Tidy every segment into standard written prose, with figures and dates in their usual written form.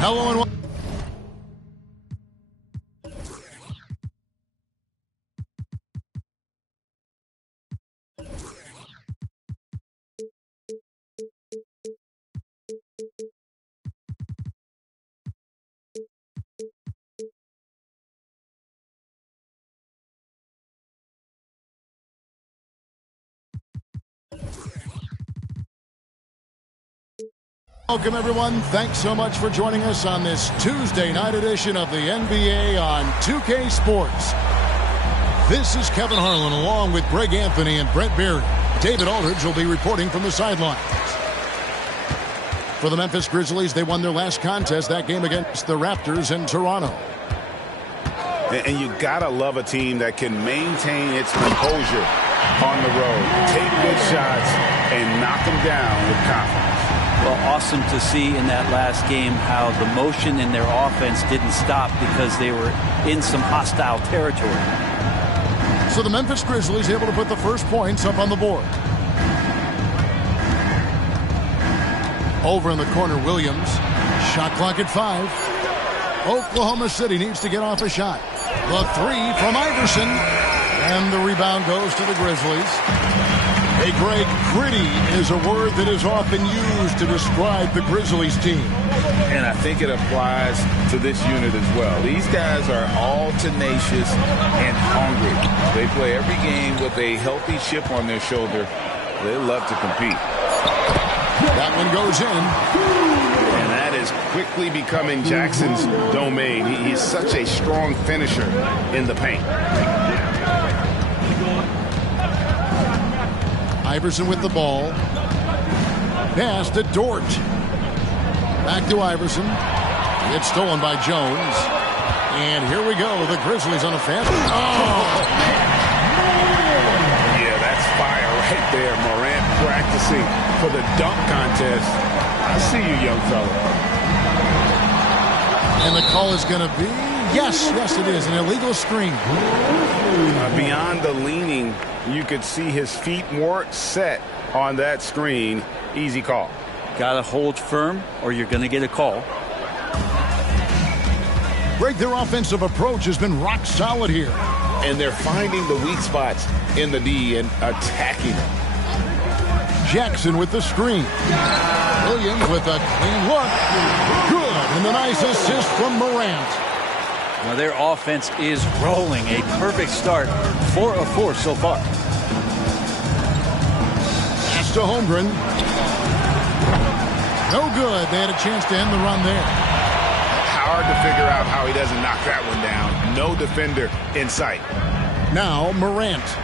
Hello and welcome. Welcome, everyone. Thanks so much for joining us on this Tuesday night edition of the NBA on 2K Sports. This is Kevin Harlan along with Greg Anthony and Brent Barry. David Aldridge will be reporting from the sidelines. For the Memphis Grizzlies, they won their last contest, that game against the Raptors in Toronto. And you gotta love a team that can maintain its composure on the road, take good shots, and knock them down with confidence. Well, awesome to see in that last game how the motion in their offense didn't stop because they were in some hostile territory. So the Memphis Grizzlies able to put the first points up on the board. Over in the corner, Williams. Shot clock at 5. Oklahoma City needs to get off a shot. The three from Iverson. And the rebound goes to the Grizzlies. Hey, Greg, gritty is a word that is often used to describe the Grizzlies team. And I think it applies to this unit as well. These guys are all tenacious and hungry. They play every game with a healthy chip on their shoulder. They love to compete. That one goes in. And that is quickly becoming Jackson's domain. He's such a strong finisher in the paint. Iverson with the ball. Pass to Dort. Back to Iverson. It's stolen by Jones. And here we go. The Grizzlies on a fast. Oh, man. Yeah, that's fire right there. Morant practicing for the dunk contest. I see you, young fella. And the call is going to be, yes, it is, an illegal screen. Beyond the leaning, you could see his feet weren't set on that screen. Easy call. Got to hold firm or you're going to get a call. Greg, their offensive approach has been rock solid here. And they're finding the weak spots in the D and attacking them. Jackson with the screen. Williams with a clean look. Good. And a nice assist from Morant. Now their offense is rolling. A perfect start. 4 of 4 so far. Pass to Holmgren. No good. They had a chance to end the run there. Hard to figure out how he doesn't knock that one down. No defender in sight. Now Morant.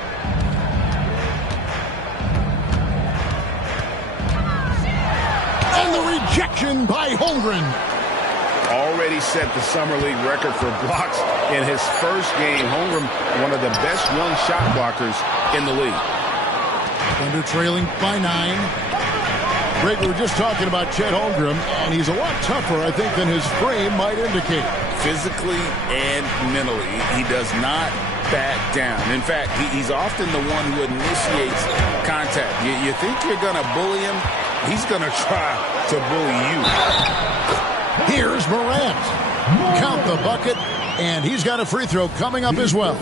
And the rejection by Holmgren. Already set the Summer League record for blocks in his first game. Holmgren, one of the best young shot blockers in the league. Thunder trailing by 9. Greg, we were just talking about Chet Holmgren, and he's a lot tougher, I think, than his frame might indicate. Physically and mentally, he does not back down. In fact, he's often the one who initiates contact. You think you're going to bully him? He's going to try to bully you. Here's Morant. Count the bucket, and he's got a free throw coming up as well.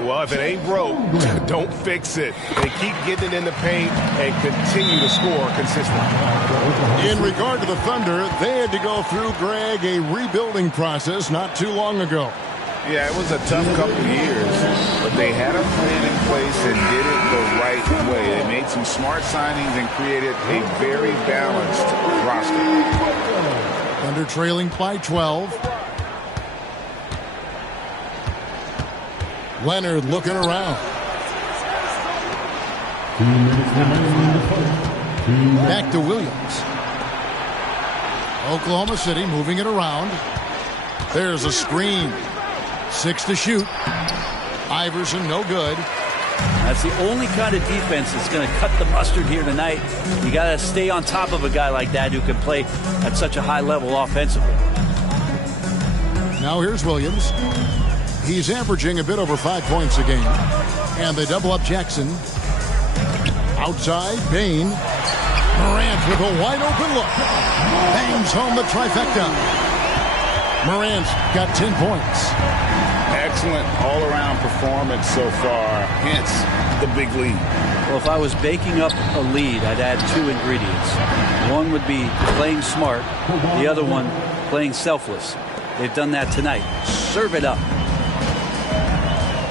Well, if it ain't broke, don't fix it. They keep getting it in the paint and continue to score consistently. In regard to the Thunder, they had to go through, Greg, a rebuilding process not too long ago. Yeah, it was a tough couple of years, but they had a plan in place and did it the right way. They made some smart signings and created a very balanced roster. Thunder trailing by 12. Leonard looking around. Back to Williams. Oklahoma City moving it around. There's a screen. 6 to shoot. Iverson, no good. That's the only kind of defense that's going to cut the mustard here tonight. You got to stay on top of a guy like that who can play at such a high level offensively. Now here's Williams. He's averaging a bit over 5 points a game. And they double up Jackson. Outside, Bain. Morant with a wide-open look. Bangs home the trifecta. Morant's got 10 points. Excellent all-around performance so far, hence the big lead. Well, if I was baking up a lead, I'd add 2 ingredients. One would be playing smart. The other one, playing selfless. They've done that tonight. Serve it up.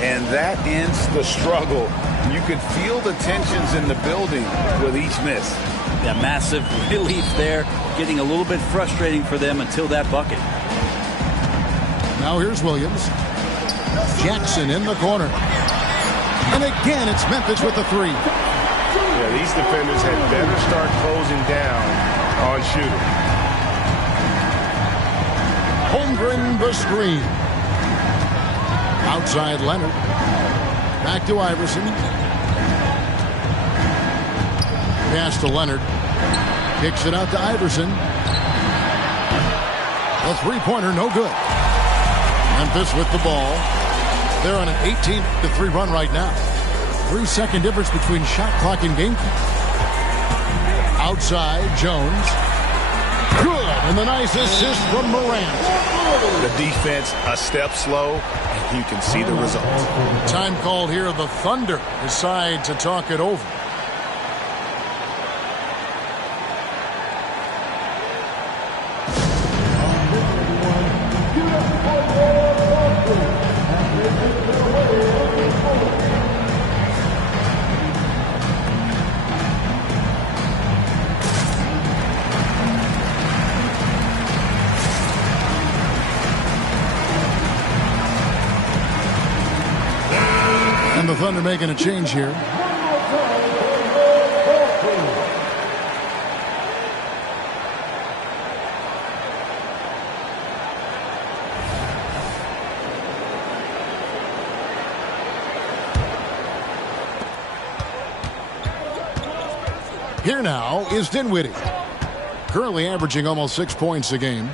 And that ends the struggle. You could feel the tensions in the building with each miss. Yeah, massive relief there. Getting a little bit frustrating for them until that bucket. Now here's Williams. Jackson in the corner. And again, it's Memphis with the 3. Yeah, these defenders had better start closing down on shooting. Holmgren the screen. Outside Leonard. Back to Iverson. Pass to Leonard. Kicks it out to Iverson. The three-pointer, no good. Memphis with the ball. They're on an 18-3 run right now. 3-second difference between shot clock and game clock. Outside, Jones. Good, and the nice assist from Morant. The defense a step slow, and you can see the result. Time called here. The Thunder decide to talk it over. And the Thunder making a change here. Here now is Dinwiddie. Currently averaging almost 6 points a game.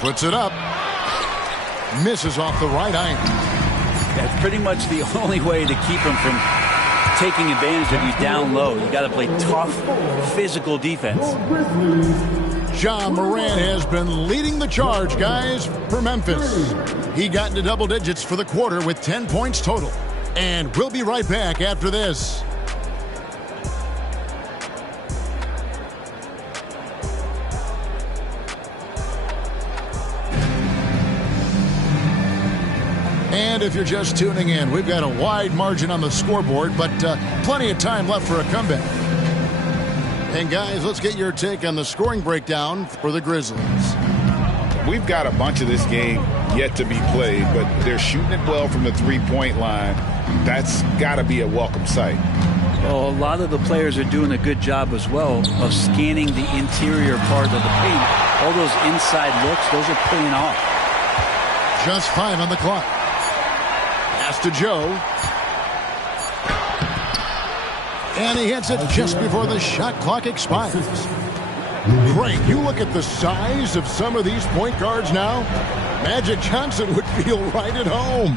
Puts it up. Misses off the right iron. That's pretty much the only way to keep them from taking advantage of you down low. You got to play tough, physical defense. Ja Morant has been leading the charge, guys, for Memphis. He got into double digits for the quarter with 10 points total. And we'll be right back after this. And if you're just tuning in, we've got a wide margin on the scoreboard, but plenty of time left for a comeback. And guys, let's get your take on the scoring breakdown for the Grizzlies. We've got a bunch of this game yet to be played, but they're shooting it well from the three-point line. That's got to be a welcome sight. Well, a lot of the players are doing a good job as well of scanning the interior part of the paint. All those inside looks, those are paying off. Just 5 on the clock. Pass to Joe. And he hits it just before the shot clock expires. Greg, you look at the size of some of these point guards now. Magic Johnson would feel right at home.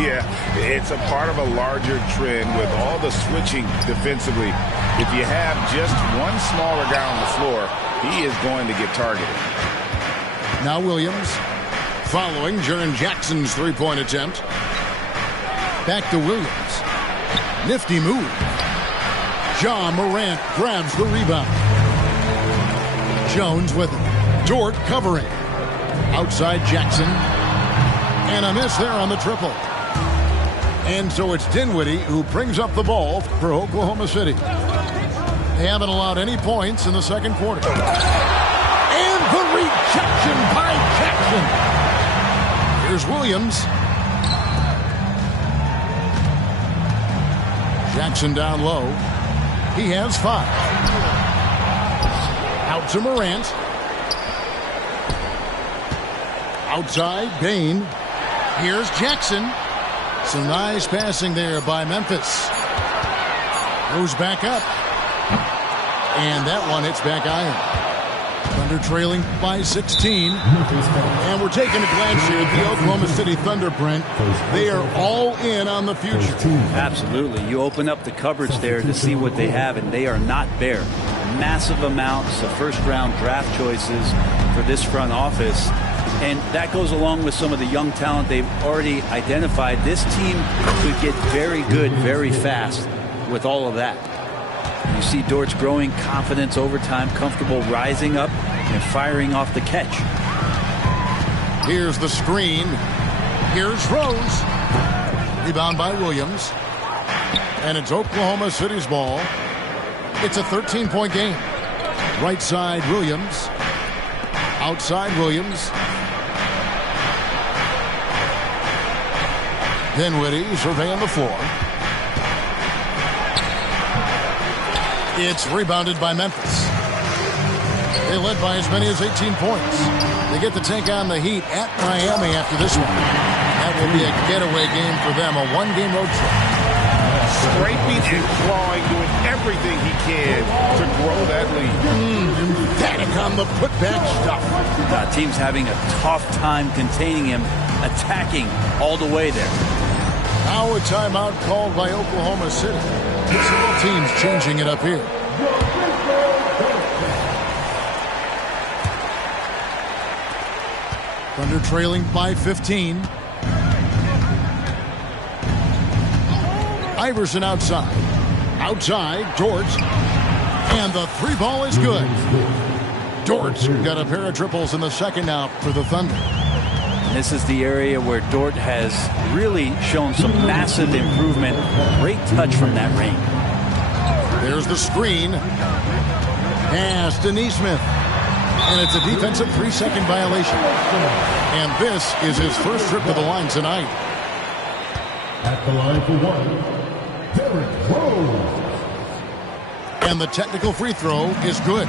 Yeah, it's a part of a larger trend with all the switching defensively. If you have just one smaller guy on the floor, he is going to get targeted. Now Williams following Jaren Jackson's three-point attempt. Back to Williams. Nifty move. Ja Morant grabs the rebound. Jones with it. Dort covering. Outside Jackson. And a miss there on the triple. And so it's Dinwiddie who brings up the ball for Oklahoma City. They haven't allowed any points in the second quarter. And the rejection by Jackson. Here's Williams. Jackson down low. He has 5. Out to Morant. Outside, Bane. Here's Jackson. Some nice passing there by Memphis. Goes back up. And that one hits back iron. Thunder trailing by 16. And we're taking a glance here at the Oklahoma City Thunder, Brent. They are all in on the future. Absolutely. You open up the coverage there to see what they have, and they are not bare. massive amounts of first-round draft choices for this front office. And that goes along with some of the young talent they've already identified. This team could get very good very fast with all of that. You see Dort's growing confidence over time, comfortable rising up and firing off the catch. Here's the screen. Here's Rose. Rebound by Williams. And it's Oklahoma City's ball. It's a 13-point game. Right side, Williams. Outside, Williams. Dinwiddie surveying the floor. It's rebounded by Memphis. They led by as many as 18 points. They get to take on the Heat at Miami after this one. That will be a getaway game for them, a one-game road trip. Scraping and clawing, doing everything he can to grow that lead. Emphatic on the putback stuff. Team's having a tough time containing him, attacking all the way there. Now a timeout called by Oklahoma City. Several teams changing it up here. Thunder trailing by 15. Iverson outside. Outside, Dort. And the three ball is good. Dort's got a pair of triples in the second now for the Thunder. And this is the area where Dort has really shown some massive improvement. Great touch from that range. There's the screen. Pass to Nesmith. And it's a defensive 3-second violation. And this is his first trip to the line tonight. At the line for one, Derrick Rose. And the technical free throw is good.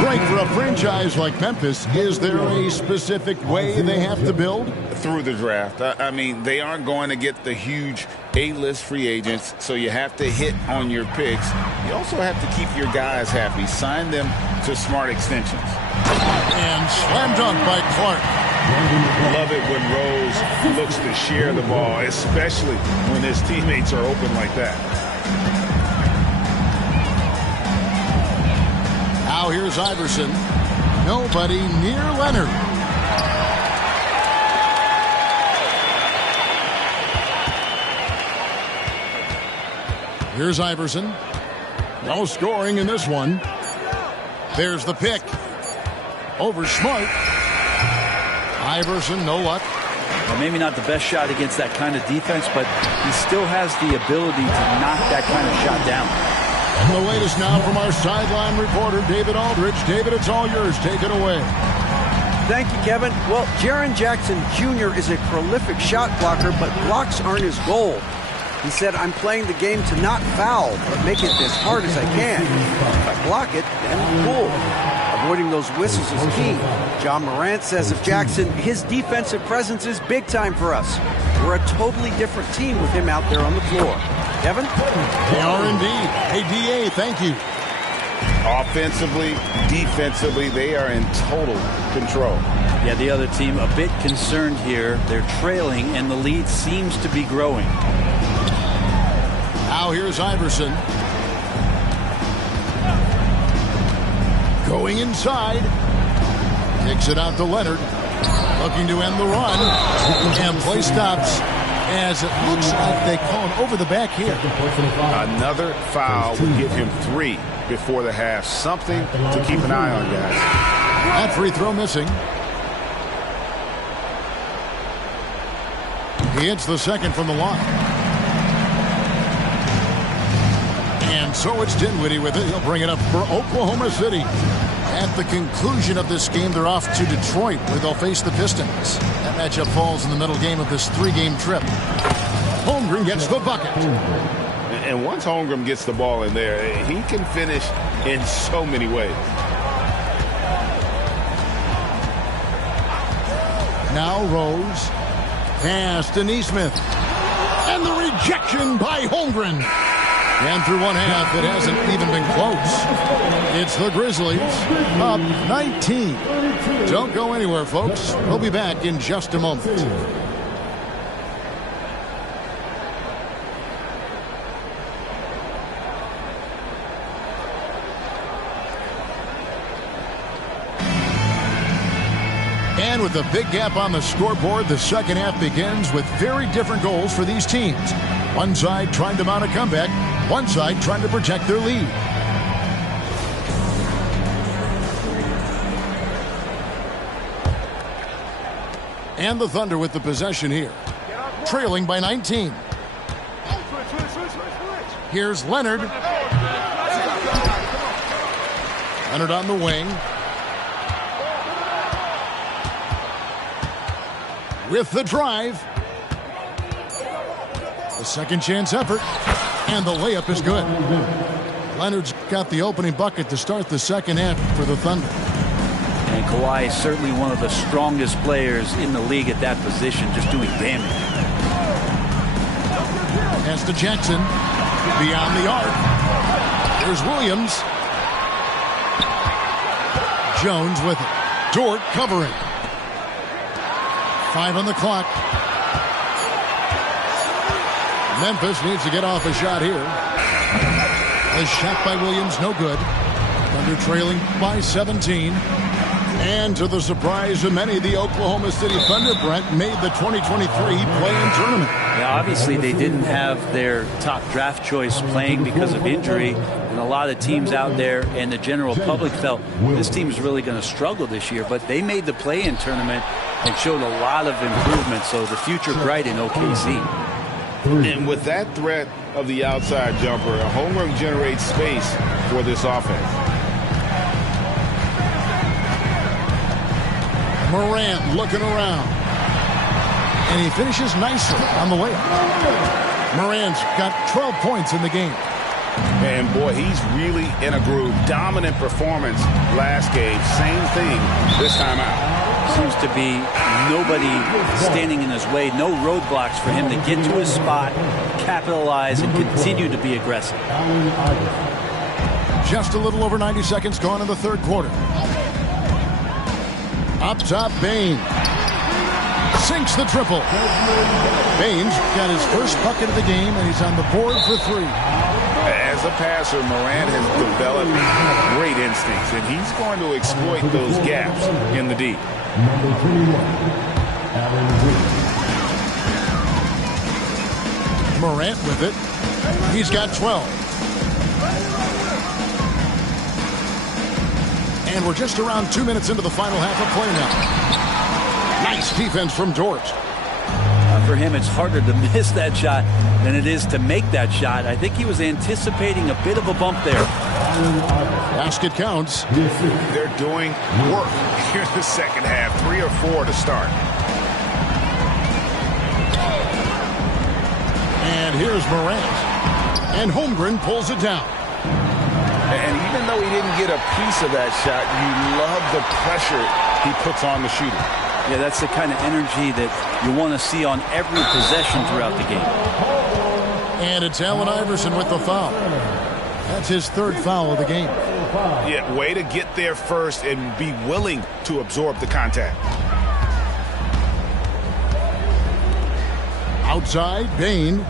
Great for a franchise like Memphis. Is there a specific way they have to build? Through the draft. I mean, they aren't going to get the huge A-list free agents, so you have to hit on your picks. You also have to keep your guys happy. Sign them to smart extensions. And slam dunk by Clark. Love it when Rose looks to share the ball, especially when his teammates are open like that. Now here's Iverson. Nobody near Leonard. Here's Iverson. No scoring in this one. There's the pick. Over Smart. Iverson, no luck. Well, maybe not the best shot against that kind of defense, but he still has the ability to knock that kind of shot down. And the latest now from our sideline reporter, David Aldridge. David, it's all yours. Take it away. Thank you, Kevin. Well, Jaren Jackson Jr. is a prolific shot blocker, but blocks aren't his goal. He said, I'm playing the game to not foul, but make it as hard as I can. If I block it, then cool. Avoiding those whistles is key. John Morant says of Jackson, his defensive presence is big time for us. We're a totally different team with him out there on the floor. Kevin? They are indeed. Hey, DA, thank you. Offensively, defensively, they are in total control. Yeah, the other team a bit concerned here. They're trailing, and the lead seems to be growing. Now here's Iverson. Going inside. Kicks it out to Leonard. Looking to end the run. And play stops as it looks like they call him over the back here. Another foul would give him 3 before the half. Something to keep an eye on, guys. That free throw missing. He hits the second from the line. And so it's Dinwiddie with it. He'll bring it up for Oklahoma City. At the conclusion of this game, they're off to Detroit, where they'll face the Pistons. That matchup falls in the middle game of this 3-game trip. Holmgren gets the bucket. And once Holmgren gets the ball in there, he can finish in so many ways. Now Rose. Pass to Nesmith. And the rejection by Holmgren. And through one half, it hasn't even been close. It's the Grizzlies up 19. Don't go anywhere, folks. We'll be back in just a moment. And with a big gap on the scoreboard, the second half begins with very different goals for these teams. One side trying to mount a comeback, one side trying to protect their lead. And the Thunder with the possession here, trailing by 19. Here's Leonard. Leonard on the wing. With the drive. The second chance effort. And the layup is good. Leonard's got the opening bucket to start the second half for the Thunder. And Kawhi is certainly one of the strongest players in the league at that position, just doing damage. Pass to Jackson. Beyond the arc. There's Williams. Jones with it. Dort covering. 5 on the clock. Memphis needs to get off a shot here. The shot by Williams, no good. Thunder trailing by 17. And to the surprise of many, the Oklahoma City Thunder, Brent, made the 2023 play-in tournament. Yeah, obviously they didn't have their top draft choice playing because of injury, and a lot of teams out there and the general public felt this team is really going to struggle this year, but they made the play-in tournament and showed a lot of improvement, so the future bright in OKC. And with that threat of the outside jumper, a home run generates space for this offense. Morant looking around. And he finishes nicely on the layup. Morant's got 12 points in the game. And boy, he's really in a groove. Dominant performance last game. Same thing this time out. Seems to be nobody standing in his way. No roadblocks for him to get to his spot, capitalize, and continue to be aggressive. Just a little over 90 seconds gone in the third quarter. Up top, Bane. Sinks the triple. Bane's got his first bucket of the game, and he's on the board for 3. As a passer, Morant has developed great instincts, and he's going to exploit those gaps in the D. Number 21, Allen Green. Morant with it. He's got 12. And we're just around 2 minutes into the final half of play now. Nice defense from Dort. For him, it's harder to miss that shot than it is to make that shot. I think he was anticipating a bit of a bump there. Basket counts. They're doing work here in the second half. 3 or 4 to start. And here's Morant. And Holmgren pulls it down. And even though he didn't get a piece of that shot, you love the pressure he puts on the shooter. Yeah, that's the kind of energy that you want to see on every possession throughout the game. And it's Allen Iverson with the foul. That's his third foul of the game. Yeah, way to get there first and be willing to absorb the contact. Outside, Bane.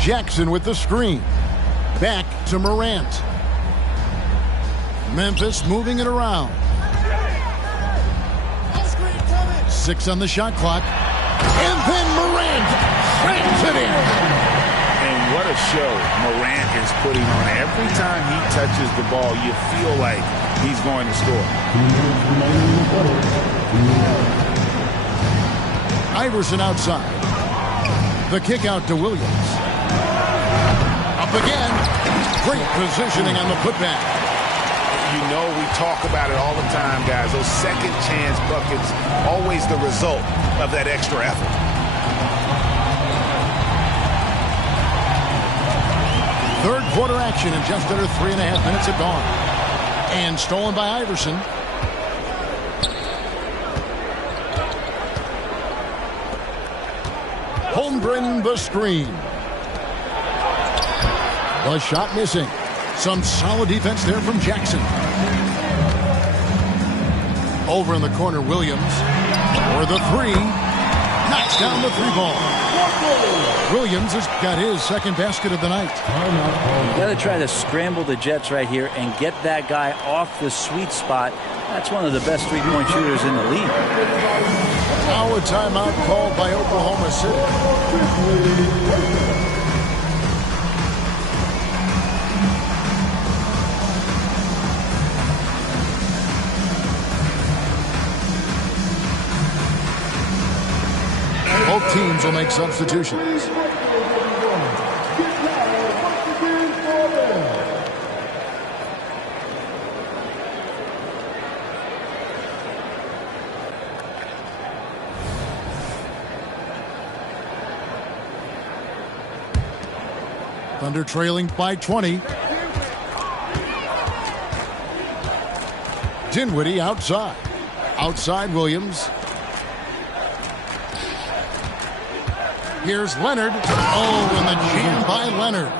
Jackson with the screen. Back to Morant. Memphis moving it around. 6 on the shot clock. And then Morant cracks it in. And what a show Morant is putting on. Every time he touches the ball, you feel like he's going to score. Iverson outside. The kick out to Williams. Up again. Great positioning on the putback. You know we talk about it all the time, guys. Those second chance buckets, always the result of that extra effort. Third quarter action in just under 3.5 minutes have gone. And stolen by Iverson. Holmgren the screen. The shot missing. Some solid defense there from Jackson. Over in the corner, Williams. For the 3. Knocks down the 3-ball. Williams has got his second basket of the night. You got to try to scramble the Jets right here and get that guy off the sweet spot That's one of the best three-point shooters in the league. Now a timeout called by Oklahoma City. Both teams will make substitutions. Thunder trailing by 20. Dinwiddie outside. Outside Williams. Here's Leonard. Oh, and the jam by Leonard.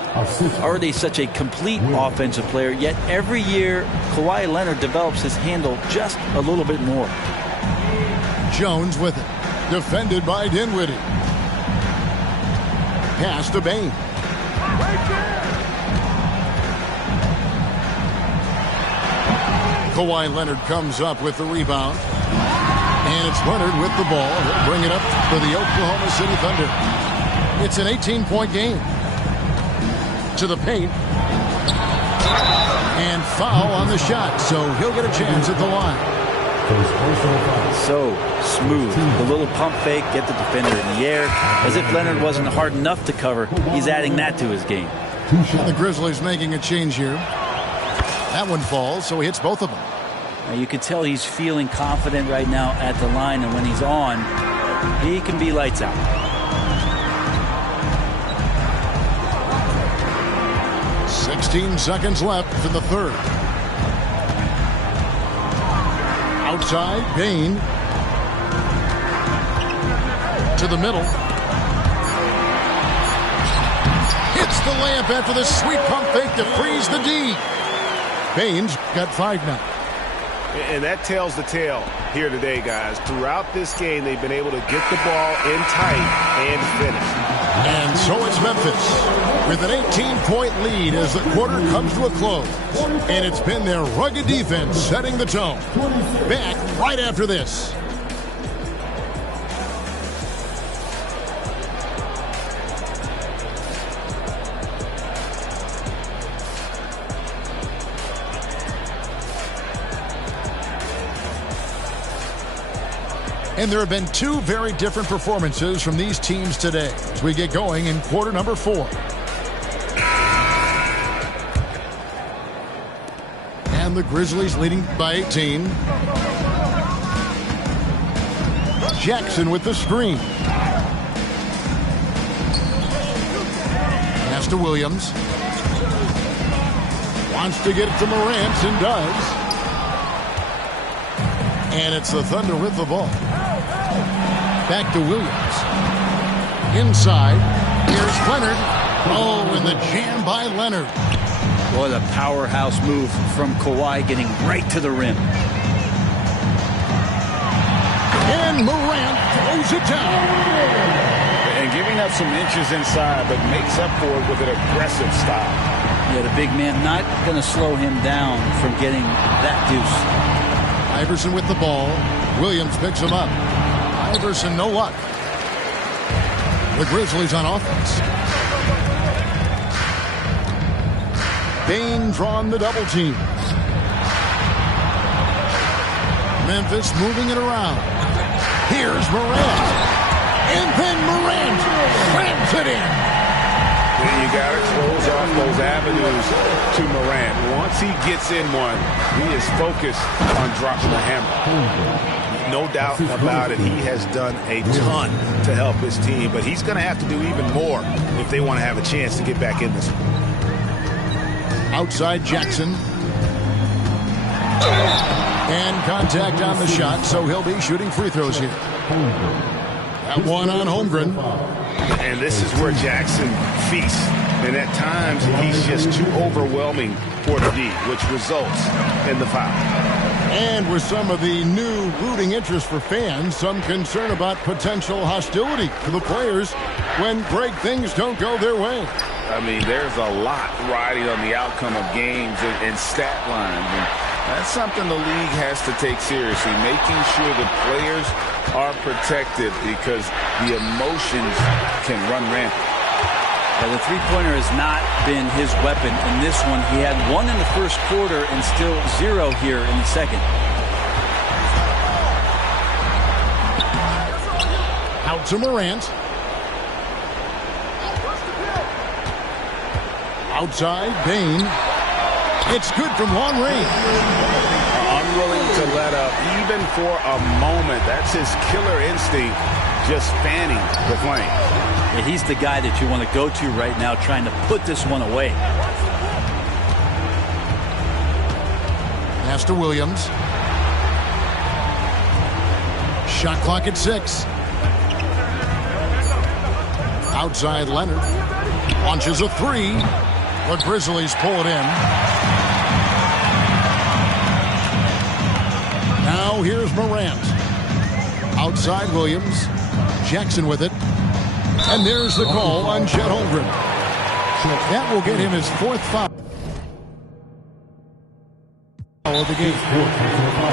Already such a complete offensive player, yet every year Kawhi Leonard develops his handle just a little bit more. Jones with it. Defended by Dinwiddie. Pass to Bane. Kawhi Leonard comes up with the rebound. And it's Leonard with the ball. He'll bring it up for the Oklahoma City Thunder. It's an 18-point game. To the paint. And foul on the shot, so he'll get a chance at the line. So smooth. The little pump fake, get the defender in the air. As if Leonard wasn't hard enough to cover, he's adding that to his game. And the Grizzlies making a change here. That one falls, so he hits both of them. Now you can tell he's feeling confident right now at the line, and when he's on, he can be lights out. Seconds left for the third. Outside, Bane. To the middle. Hits the layup after the sweet pump fake to freeze the D. Bane's got 5 now. And that tells the tale here today, guys. Throughout this game, they've been able to get the ball in tight and finish. And so it's Memphis with an 18-point lead as the quarter comes to a close. And it's been their rugged defense setting the tone. Back right after this. And there have been 2 very different performances from these teams today as we get going in quarter number 4. And the Grizzlies leading by 18. Jackson with the screen. Pass to Williams. Wants to get it to Morant and does. And it's the Thunder with the ball. Back to Williams. Inside. Here's Leonard. Oh, and the jam by Leonard. What a powerhouse move from Kawhi, getting right to the rim. And Morant throws it down. And giving up some inches inside, but makes up for it with an aggressive style. Yeah, the big man not going to slow him down from getting that deuce. Iverson with the ball. Williams picks him up. Iverson, no luck. The Grizzlies on offense. Bane drawn the double team. Memphis moving it around. Here's Morant. And then Morant slams it in. And you got to close off those avenues to Morant. Once he gets in one, he is focused on dropping the hammer. No doubt about it, he has done a ton to help his team, but he's going to have to do even more if they want to have a chance to get back in this one. Outside Jackson. And contact on the shot, so he'll be shooting free throws here. That one on Holmgren. And this is where Jackson feasts. And at times, he's just too overwhelming for the D, which results in the foul. And with some of the new rooting interest for fans, some concern about potential hostility to the players when great things don't go their way. I mean, there's a lot riding on the outcome of games and stat lines. And That's something the league has to take seriously, making sure the players are protected because the emotions can run rampant. Yeah, the three-pointer has not been his weapon in this one. He had one in the first quarter and still 0 here in the second. Out to Morant. Outside, Bane. It's good from long range. Unwilling to let up even for a moment. That's his killer instinct, just fanning the flame. Yeah, he's the guy that you want to go to right now, trying to put this one away. Pass to Williams. Shot clock at 6. Outside Leonard. Launches a 3. The Grizzlies pull it in. Now here's Morant. Outside Williams. Jackson with it. And there's the call on Chet Holmgren. That will get him his 4th foul of the game.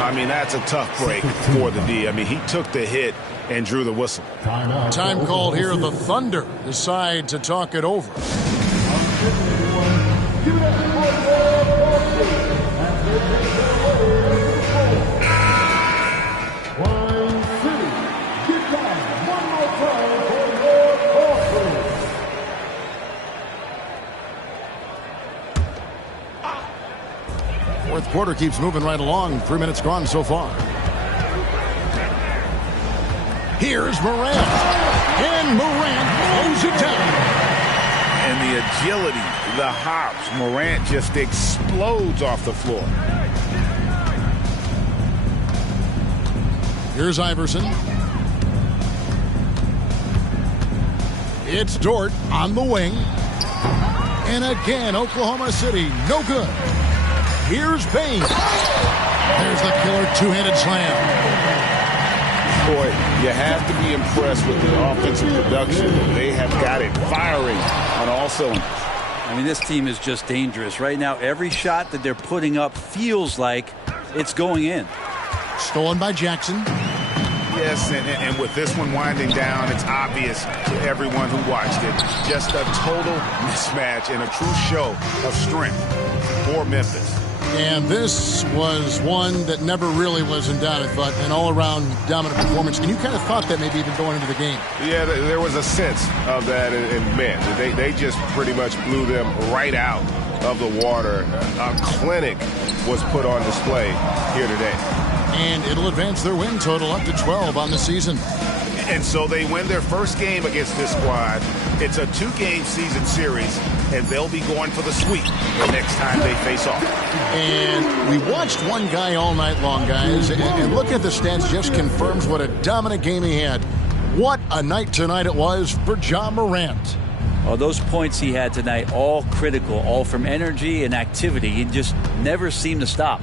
I mean, that's a tough break for the D. I mean, he took the hit and drew the whistle. Time called here. The Thunder decide to talk it over. Fourth quarter keeps moving right along. 3 minutes gone so far. Here's Morant. And Morant throws it down. And the agility, the hops, Morant just explodes off the floor. Here's Iverson. It's Dort on the wing. And again, Oklahoma City, no good. Here's Bane. There's the killer two-handed slam. Boy, you have to be impressed with the offensive production. They have got it firing on all cylinders. I mean, this team is just dangerous. Right now, every shot that they're putting up feels like it's going in. Stolen by Jackson. Yes, and with this one winding down, it's obvious to everyone who watched it. Just a total mismatch and a true show of strength for Memphis. And this was one that never really was in doubt, I thought, an all-around dominant performance. And you kind of thought that maybe even going into the game. Yeah, there was a sense of that in men. They just pretty much blew them right out of the water. A clinic was put on display here today. And it'll advance their win total up to 12 on the season. And so they win their first game against this squad. It's a 2-game season series, and they'll be going for the sweep the next time they face off. And we watched one guy all night long, guys, and look at the stats, just confirms what a dominant game he had. What a night tonight it was for Ja Morant. Well, those points he had tonight, all critical, all from energy and activity. He just never seemed to stop.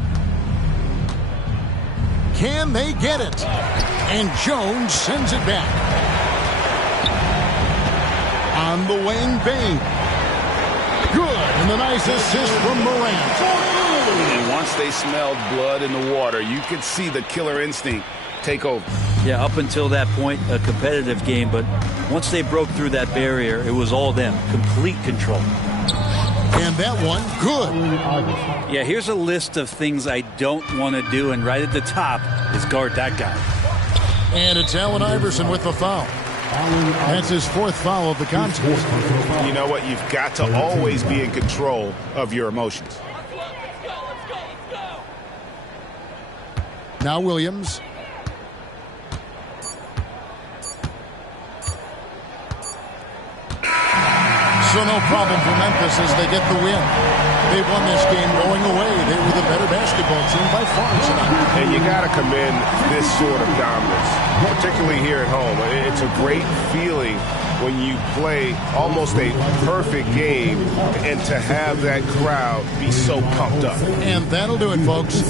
Can they get it? And Jones sends it back. On the wing, Bane. Good, and the nice assist from Morant. And once they smelled blood in the water, you could see the killer instinct take over. Yeah, up until that point, a competitive game, but once they broke through that barrier, it was all them. Complete control. And that one, good. Yeah, here's a list of things I don't want to do, and right at the top is guard that guy. And it's Allen Iverson with the foul. That's his 4th foul of the contest. You know what? You've got to always be in control of your emotions. Now Williams. So no problem for Memphis as they get the win. They won this game going away. They were the better basketball team by far tonight. And you got to commend this sort of dominance, particularly here at home. It's a great feeling when you play almost a perfect game and to have that crowd be so pumped up. And that'll do it, folks.